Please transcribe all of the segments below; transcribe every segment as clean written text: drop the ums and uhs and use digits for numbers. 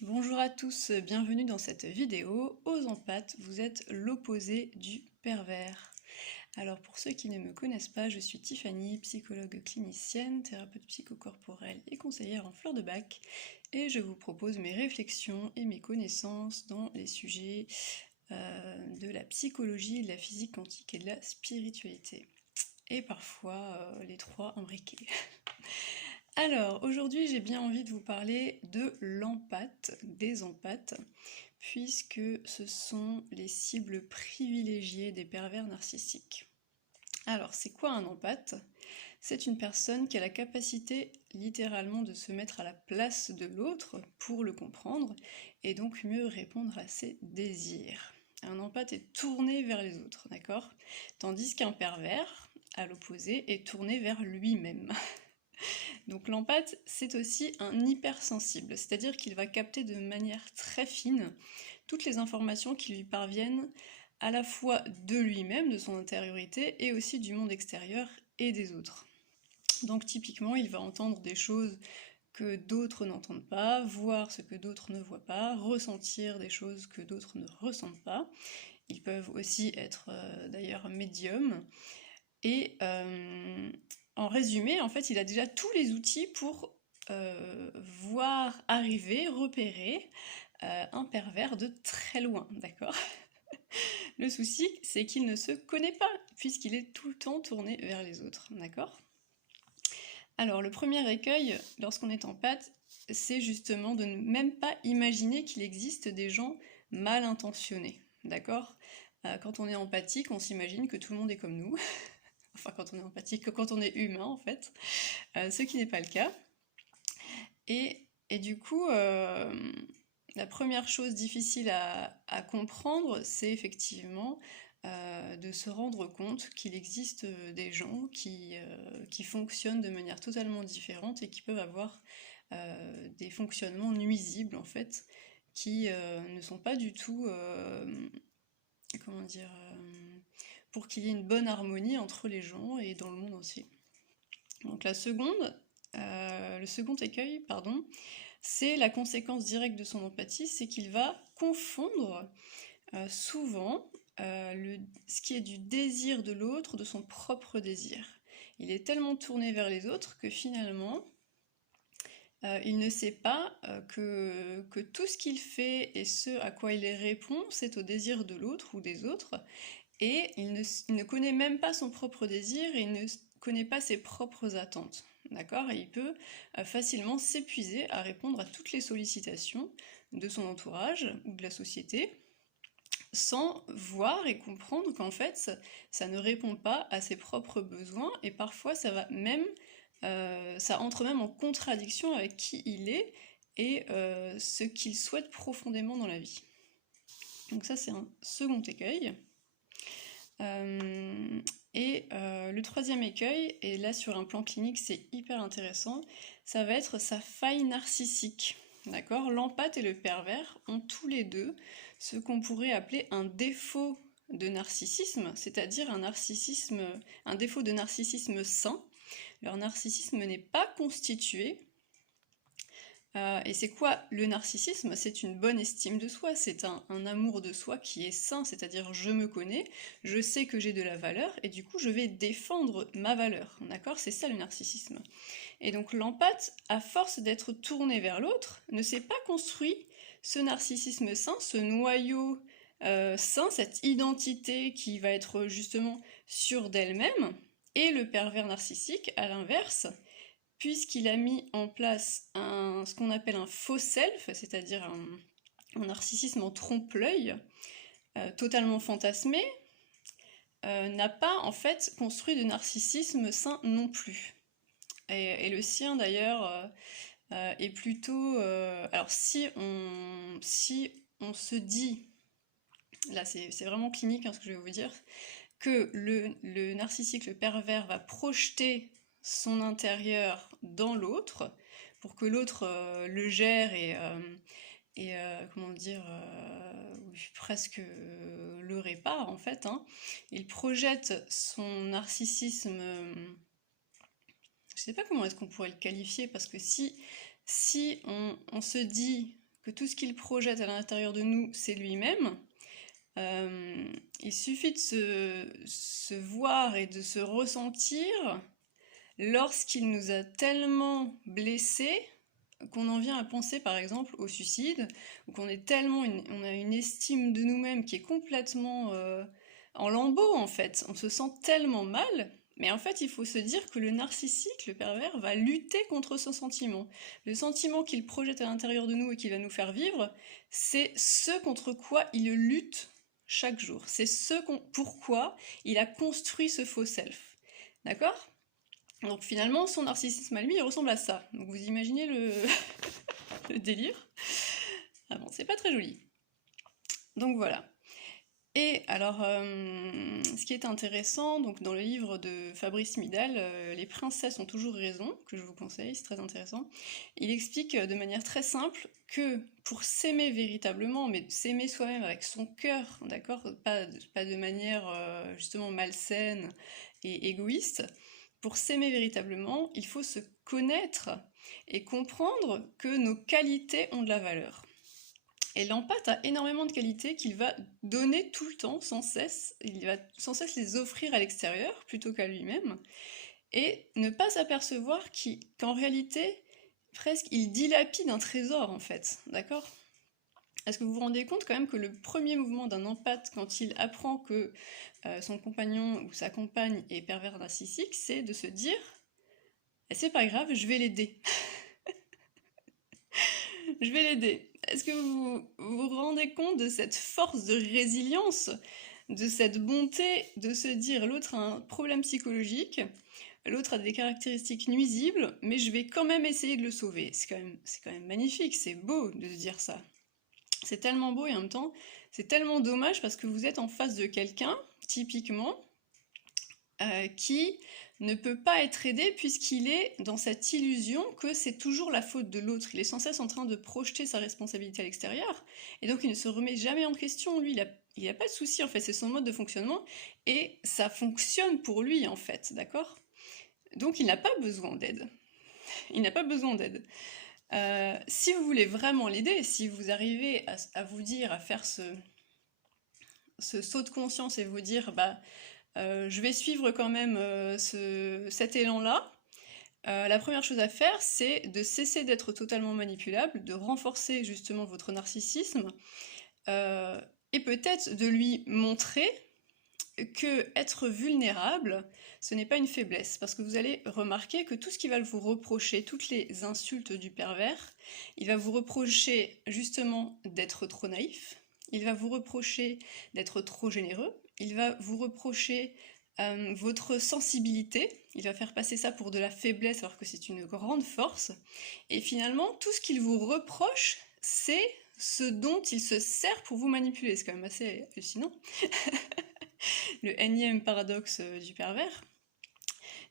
Bonjour à tous, bienvenue dans cette vidéo. Aux empathes, vous êtes l'opposé du pervers. Alors pour ceux qui ne me connaissent pas, je suis Tiffany, psychologue clinicienne, thérapeute psychocorporelle et conseillère en fleurs de bac, et je vous propose mes réflexions et mes connaissances dans les sujets de la psychologie, de la physique quantique et de la spiritualité. Et parfois les trois imbriqués. Alors, aujourd'hui, j'ai bien envie de vous parler de l'empathe, des empathes, puisque ce sont les cibles privilégiées des pervers narcissiques. Alors, c'est quoi un empathe? C'est une personne qui a la capacité littéralement de se mettre à la place de l'autre pour le comprendre et donc mieux répondre à ses désirs. Un empathe est tourné vers les autres, d'accord? Tandis qu'un pervers, à l'opposé, est tourné vers lui-même. Donc l'empathe, c'est aussi un hypersensible, c'est-à-dire qu'il va capter de manière très fine toutes les informations qui lui parviennent à la fois de lui-même, de son intériorité, et aussi du monde extérieur et des autres. Donc typiquement, il va entendre des choses que d'autres n'entendent pas, voir ce que d'autres ne voient pas, ressentir des choses que d'autres ne ressentent pas. Ils peuvent aussi être d'ailleurs médiums. Et en résumé, en fait, il a déjà tous les outils pour voir arriver, repérer un pervers de très loin, d'accord? Le souci, c'est qu'il ne se connaît pas, puisqu'il est tout le temps tourné vers les autres, d'accord? Alors, le premier écueil, lorsqu'on est empathe, c'est justement de ne même pas imaginer qu'il existe des gens mal intentionnés, d'accord? Quand on est empathique, on s'imagine que tout le monde est comme nous, enfin quand on est empathique, quand on est humain en fait, ce qui n'est pas le cas. Et du coup, la première chose difficile à comprendre, c'est effectivement de se rendre compte qu'il existe des gens qui fonctionnent de manière totalement différente et qui peuvent avoir des fonctionnements nuisibles en fait, qui ne sont pas du tout, comment dire, pour qu'il y ait une bonne harmonie entre les gens et dans le monde entier. Donc le second écueil, pardon, c'est la conséquence directe de son empathie, c'est qu'il va confondre souvent ce qui est du désir de l'autre de son propre désir. Il est tellement tourné vers les autres que finalement, il ne sait pas que tout ce qu'il fait et ce à quoi il répond, c'est au désir de l'autre ou des autres, et il ne connaît même pas son propre désir et il ne connaît pas ses propres attentes. D'accord? Et il peut facilement s'épuiser à répondre à toutes les sollicitations de son entourage ou de la société sans voir et comprendre qu'en fait ça ne répond pas à ses propres besoins et parfois ça entre même en contradiction avec qui il est et ce qu'il souhaite profondément dans la vie. Donc ça c'est un second écueil. Le troisième écueil, et là sur un plan clinique c'est hyper intéressant, ça va être sa faille narcissique. D'accord? L'empathe et le pervers ont tous les deux ce qu'on pourrait appeler un défaut de narcissisme, c'est-à-dire un défaut de narcissisme sain. Leur narcissisme n'est pas constitué. Et c'est quoi le narcissisme? C'est une bonne estime de soi, c'est un amour de soi qui est sain, c'est-à-dire je me connais, je sais que j'ai de la valeur, et du coup je vais défendre ma valeur, d'accord? C'est ça le narcissisme. Et donc l'empathe, à force d'être tourné vers l'autre, ne s'est pas construit ce narcissisme sain, ce noyau sain, cette identité qui va être justement sûre d'elle-même, et le pervers narcissique, à l'inverse, puisqu'il a mis en place ce qu'on appelle un faux self, c'est-à-dire un narcissisme en trompe-l'œil, totalement fantasmé, n'a pas en fait construit de narcissisme sain non plus. Et le sien d'ailleurs est plutôt... alors si on se dit, là c'est vraiment clinique hein, ce que je vais vous dire, que le narcissique, le pervers, va projeter son intérieur dans l'autre pour que l'autre le gère comment dire, presque le répare en fait. Hein. Il projette son narcissisme, je sais pas comment est-ce qu'on pourrait le qualifier, parce que si on se dit que tout ce qu'il projette à l'intérieur de nous, c'est lui-même, il suffit de se voir et de se ressentir lorsqu'il nous a tellement blessés qu'on en vient à penser par exemple au suicide, ou qu'on est tellement on a une estime de nous-mêmes qui est complètement en lambeaux en fait. On se sent tellement mal, mais en fait il faut se dire que le narcissique, le pervers, va lutter contre ce sentiment. Le sentiment qu'il projette à l'intérieur de nous et qu'il va nous faire vivre, c'est ce contre quoi il lutte chaque jour. C'est pourquoi il a construit ce faux self. D'accord ? Donc finalement, son narcissisme à lui, il ressemble à ça. Donc vous imaginez le délire. Ah bon, c'est pas très joli. Donc voilà. Et alors, ce qui est intéressant, donc dans le livre de Fabrice Midal, Les princesses ont toujours raison, que je vous conseille, c'est très intéressant, il explique de manière très simple que pour s'aimer véritablement, mais s'aimer soi-même avec son cœur, d'accord, pas de manière justement malsaine et égoïste, pour s'aimer véritablement, il faut se connaître et comprendre que nos qualités ont de la valeur. Et l'empathe a énormément de qualités qu'il va donner tout le temps, sans cesse. Il va sans cesse les offrir à l'extérieur, plutôt qu'à lui-même. Et ne pas s'apercevoir qu'en réalité, presque, il dilapide un trésor, en fait. D'accord ? Est-ce que vous vous rendez compte quand même que le premier mouvement d'un empathe, quand il apprend que son compagnon ou sa compagne est pervers narcissique, c'est de se dire « c'est pas grave, je vais l'aider ». Je vais l'aider. Est-ce que vous vous rendez compte de cette force de résilience, de cette bonté de se dire l'autre a un problème psychologique, l'autre a des caractéristiques nuisibles, mais je vais quand même essayer de le sauver. C'est quand même magnifique, c'est beau de se dire ça. C'est tellement beau et en même temps, c'est tellement dommage parce que vous êtes en face de quelqu'un, typiquement, qui ne peut pas être aidé puisqu'il est dans cette illusion que c'est toujours la faute de l'autre. Il est sans cesse en train de projeter sa responsabilité à l'extérieur, et donc il ne se remet jamais en question. Lui, il n'a pas de souci, en fait, c'est son mode de fonctionnement, et ça fonctionne pour lui, en fait, d'accord ? Donc il n'a pas besoin d'aide. Il n'a pas besoin d'aide. Si vous voulez vraiment l'aider, si vous arrivez à vous dire, à faire ce saut de conscience et vous dire, bah, je vais suivre quand même cet élan-là. La première chose à faire, c'est de cesser d'être totalement manipulable, de renforcer justement votre narcissisme, et peut-être de lui montrer que être vulnérable, ce n'est pas une faiblesse, parce que vous allez remarquer que tout ce qu'il va vous reprocher, toutes les insultes du pervers, il va vous reprocher justement d'être trop naïf, il va vous reprocher d'être trop généreux, il va vous reprocher votre sensibilité, il va faire passer ça pour de la faiblesse alors que c'est une grande force, et finalement tout ce qu'il vous reproche, c'est ce dont il se sert pour vous manipuler. C'est quand même assez hallucinant. Le énième paradoxe du pervers.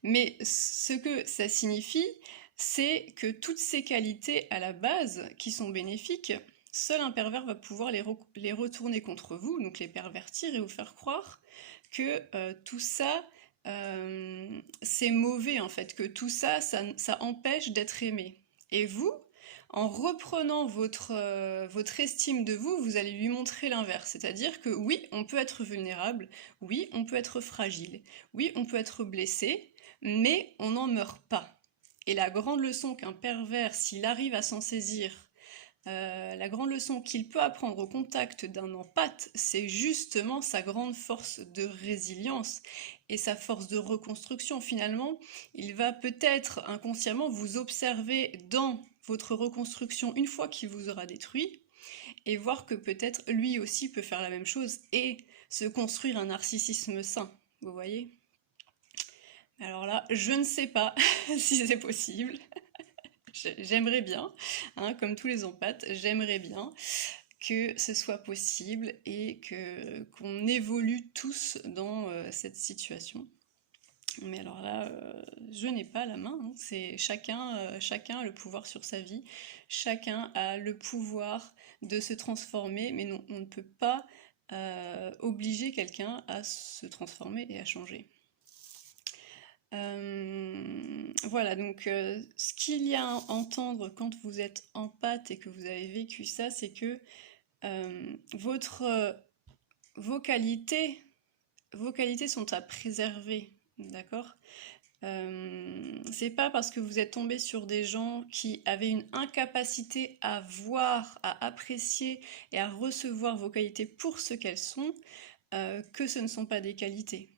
Mais ce que ça signifie, c'est que toutes ces qualités à la base qui sont bénéfiques, seul un pervers va pouvoir les retourner contre vous, donc les pervertir et vous faire croire que tout ça, c'est mauvais en fait, que tout ça, ça empêche d'être aimé. Et vous, en reprenant votre estime de vous, vous allez lui montrer l'inverse. C'est-à-dire que oui, on peut être vulnérable, oui, on peut être fragile, oui, on peut être blessé, mais on n'en meurt pas. Et la grande leçon qu'un pervers, s'il arrive à s'en saisir, la grande leçon qu'il peut apprendre au contact d'un empathe, c'est justement sa grande force de résilience et sa force de reconstruction. Finalement, il va peut-être inconsciemment vous observer dans votre reconstruction une fois qu'il vous aura détruit et voir que peut-être lui aussi peut faire la même chose et se construire un narcissisme sain. Vous voyez ? Alors là, je ne sais pas si c'est possible. J'aimerais bien, hein, comme tous les empathes, j'aimerais bien que ce soit possible et qu'on évolue tous dans cette situation. Mais alors là, je n'ai pas la main, hein. C'est chacun a le pouvoir sur sa vie, chacun a le pouvoir de se transformer, mais non, on ne peut pas obliger quelqu'un à se transformer et à changer. Voilà, donc ce qu'il y a à entendre quand vous êtes empathe et que vous avez vécu ça, c'est que votre, vos qualités, vos qualités sont à préserver, d'accord? C'est pas parce que vous êtes tombé sur des gens qui avaient une incapacité à voir, à apprécier et à recevoir vos qualités pour ce qu'elles sont, que ce ne sont pas des qualités.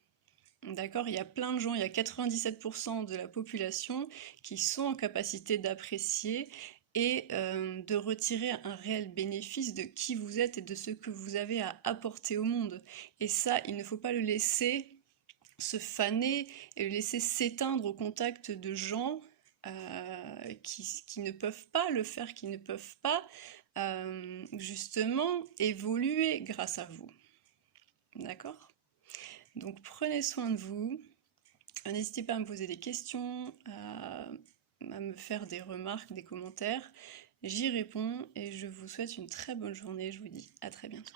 D'accord? Il y a plein de gens, il y a 97% de la population qui sont en capacité d'apprécier et de retirer un réel bénéfice de qui vous êtes et de ce que vous avez à apporter au monde. Et ça, il ne faut pas le laisser se faner et le laisser s'éteindre au contact de gens qui ne peuvent pas le faire, qui ne peuvent pas justement évoluer grâce à vous. D'accord? Donc prenez soin de vous. N'hésitez pas à me poser des questions, à me faire des remarques, des commentaires. J'y réponds et je vous souhaite une très bonne journée. Je vous dis à très bientôt.